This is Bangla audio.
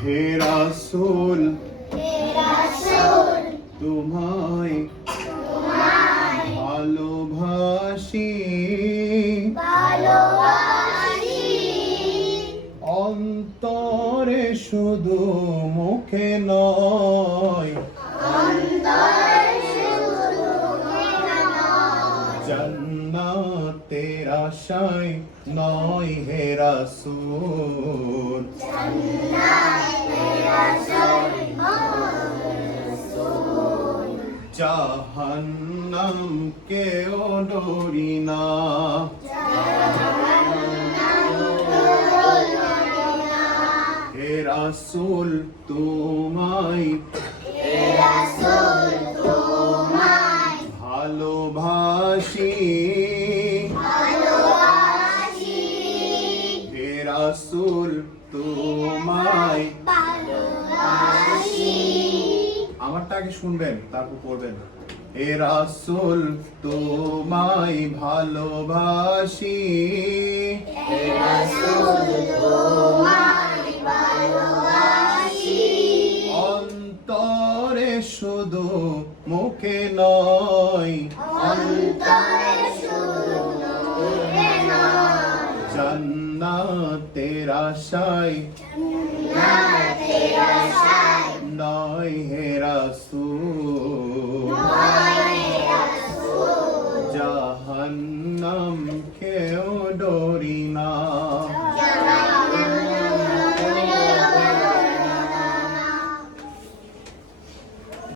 হে রাসূল তোমায় ভালোবাসি অন্তরে শুধু মুখে নয় জান্নাতের আশায় নয় হে রাসূল জাহান্নাম কেও ডরি না হে রাসূল তোমায় ভালোবাসি হে রাসূল তোমায় আমারটা আগে শুনবেন তারপর পড়বেন হে রাসূল তোমায় ভালোবাসি অন্তরে শুধু মুখে নয় জান্নাতের আশায় নয় হে রাসূল